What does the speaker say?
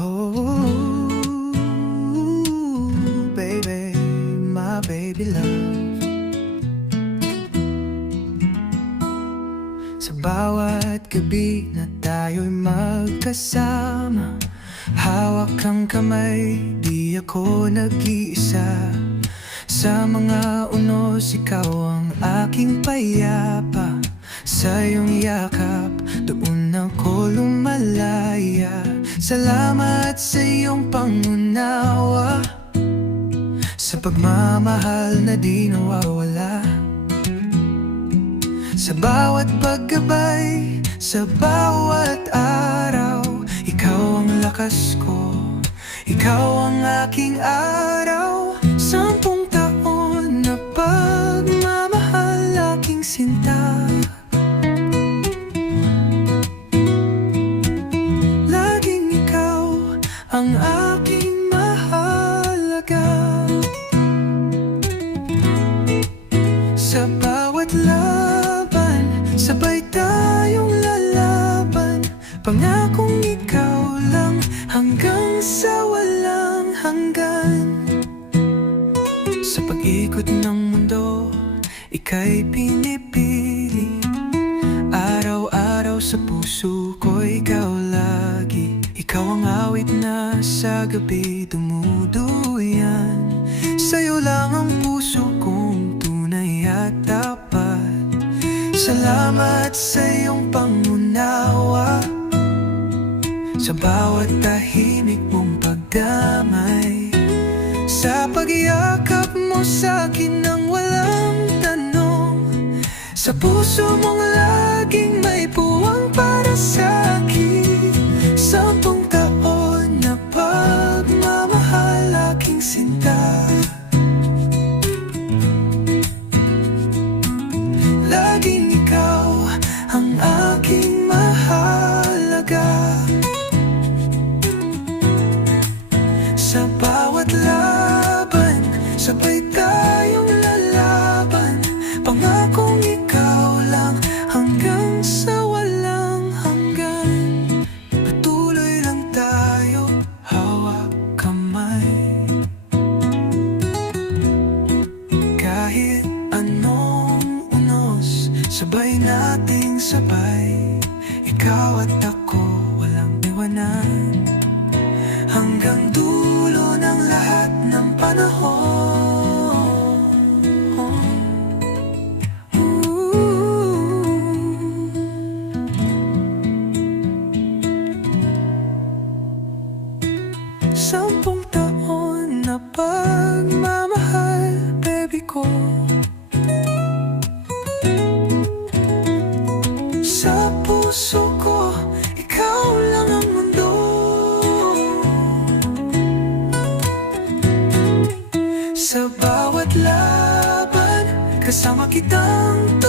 Oh, baby, my baby love. Sa bawat gabi na tayo'y magkasama Hawak kang kamay, di ako nag-iisa. Sa mga unos, ikaw ang aking payapa. Sa iyong yakap, doon ako lumalaya Salamat sa iyong pangunawa. Sa pagmamahal na di nawawala. Sa bawat paggabay, sa bawat araw Ikaw ang lakas ko, ikaw ang aking araw Sa bawat laban, sabay tayong lalaban. Pangakong ikaw lang hanggang sa walang hanggan. Sa pag-ikot ng mundo, ika'y pinipili. Araw-araw sa puso ko, ikaw lagi. Ikaw ang awit na sa gabi dumuduyan. Sa'yo lang ang puso Salamat sa iyong pangunawa Sa bawat tahimik mong pagdamay. Sa pagyakap mo sa akin ng walang tanong Sa puso mong laging sabay tayong lalaban. Pangakong ikaw lang hanggang sa walang hanggan. Patuloy lang tayo, hawak kamay. Kahit anong unos Sabay nating sabay. Ikaw at ako nagmamahal, baby ko. Sa puso ko, ikaw lang ang mundo. Sa bawat laban, kasama kitang to